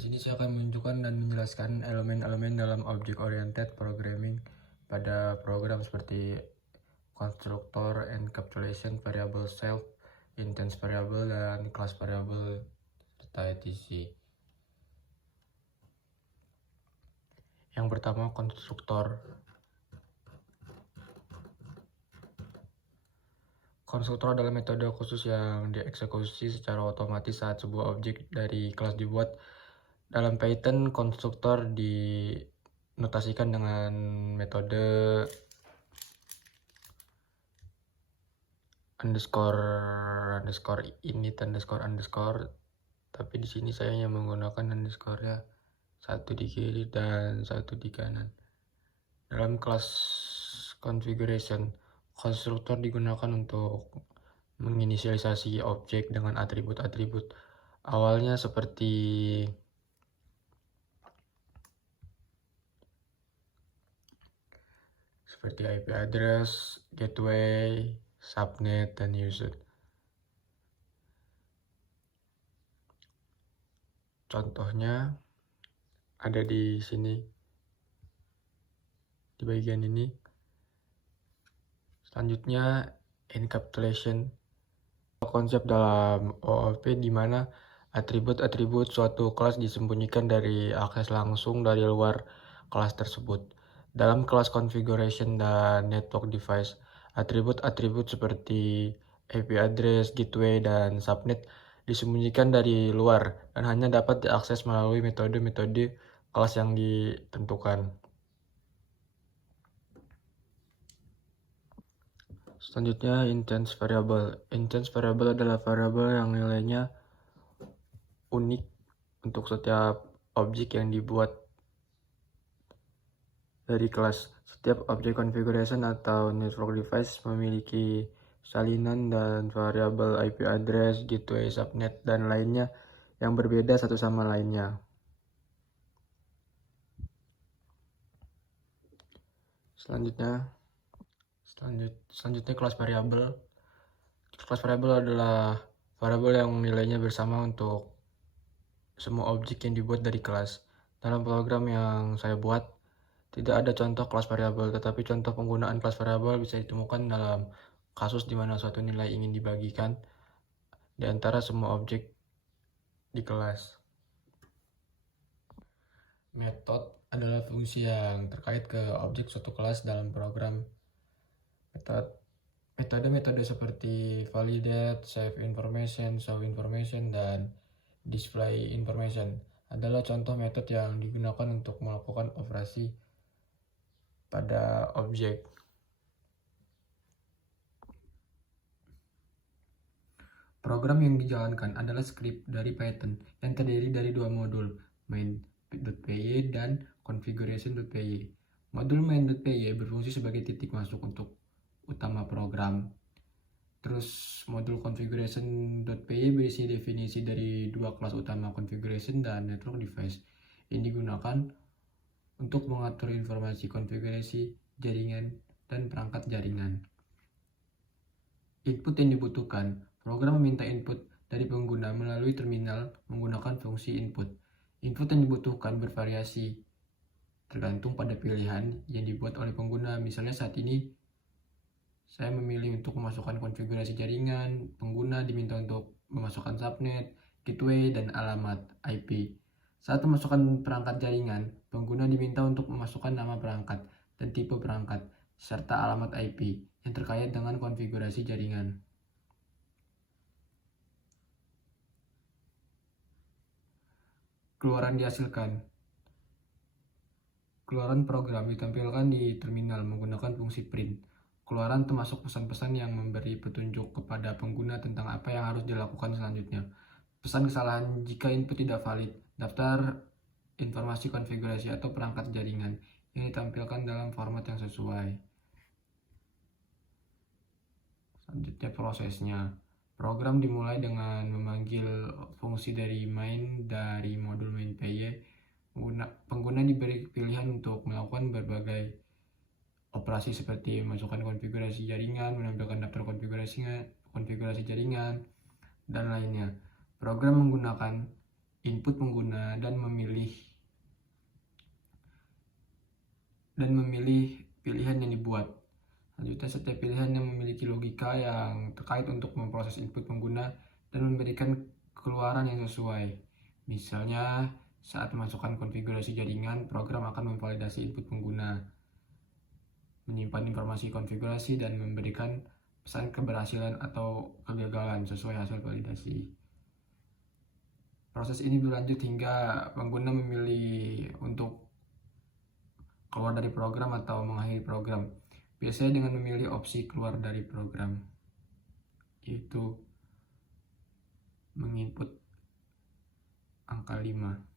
Di sini saya akan menunjukkan dan menjelaskan elemen-elemen dalam object-oriented programming pada program seperti constructor, encapsulation, variable self, instance variable, dan class variable, serta etc. Yang pertama, konstruktor. Konstruktor adalah metode khusus yang dieksekusi secara otomatis saat sebuah objek dari kelas dibuat. Dalam Python, konstruktor dinotasikan dengan metode underscore init underscore, tapi di sini saya hanya menggunakan underscore-nya satu di kiri dan satu di kanan. Dalam kelas configuration, konstruktor digunakan untuk menginisialisasi objek dengan atribut-atribut awalnya seperti IP address, gateway, subnet, dan user. Contohnya ada di sini, di bagian ini. Selanjutnya, encapsulation. Konsep dalam OOP di mana atribut-atribut suatu kelas disembunyikan dari akses langsung dari luar kelas tersebut. Dalam kelas configuration dan network device, atribut-atribut seperti IP address, gateway, dan subnet disembunyikan dari luar dan hanya dapat diakses melalui metode-metode kelas yang ditentukan. Selanjutnya, instance variable. Instance variable adalah variable yang nilainya unik untuk setiap objek yang dibuat dari kelas. Setiap objek configuration atau network device memiliki salinan dan variabel IP address, gateway, subnet, dan lainnya yang berbeda satu sama lainnya. Selanjutnya kelas variabel. Kelas variabel adalah variabel yang nilainya bersama untuk semua objek yang dibuat dari kelas. Dalam program yang saya buat, tidak ada contoh kelas variabel, tetapi contoh penggunaan kelas variabel bisa ditemukan dalam kasus di mana suatu nilai ingin dibagikan di antara semua objek di kelas. Method adalah fungsi yang terkait ke objek suatu kelas dalam program. Metode-metode seperti validate, save information, show information, dan display information adalah contoh metode yang digunakan untuk melakukan operasi pada objek. Program yang dijalankan adalah script dari Python yang terdiri dari dua modul, main.py dan configuration.py. Modul main.py berfungsi sebagai titik masuk untuk utama program. Terus modul configuration.py berisi definisi dari dua kelas utama configuration dan network device yang digunakan untuk mengatur informasi konfigurasi jaringan dan perangkat jaringan. Input yang dibutuhkan. Program meminta input dari pengguna melalui terminal menggunakan fungsi input. Input yang dibutuhkan bervariasi tergantung pada pilihan yang dibuat oleh pengguna. Misalnya saat ini saya memilih untuk memasukkan konfigurasi jaringan, pengguna diminta untuk memasukkan subnet, gateway, dan alamat IP. Saat memasukkan perangkat jaringan, pengguna diminta untuk memasukkan nama perangkat dan tipe perangkat, serta alamat IP yang terkait dengan konfigurasi jaringan. Keluaran dihasilkan. Keluaran program ditampilkan di terminal menggunakan fungsi print. Keluaran termasuk pesan-pesan yang memberi petunjuk kepada pengguna tentang apa yang harus dilakukan selanjutnya. Pesan kesalahan jika input tidak valid. Daftar informasi konfigurasi atau perangkat jaringan yang ditampilkan dalam format yang sesuai. Selanjutnya prosesnya. Program dimulai dengan memanggil fungsi dari main dari modul main.py. Pengguna diberi pilihan untuk melakukan berbagai operasi seperti masukkan konfigurasi jaringan, menampilkan daftar konfigurasi jaringan, dan lainnya. Program menggunakan input pengguna dan memilih pilihan yang dibuat. Selanjutnya, setiap pilihan yang memiliki logika yang terkait untuk memproses input pengguna dan memberikan keluaran yang sesuai. Misalnya, saat memasukkan konfigurasi jaringan, program akan memvalidasi input pengguna, menyimpan informasi konfigurasi, dan memberikan pesan keberhasilan atau kegagalan sesuai hasil validasi. Proses ini berlanjut hingga pengguna memilih untuk keluar dari program atau mengakhiri program, biasanya dengan memilih opsi keluar dari program, yaitu menginput angka 5.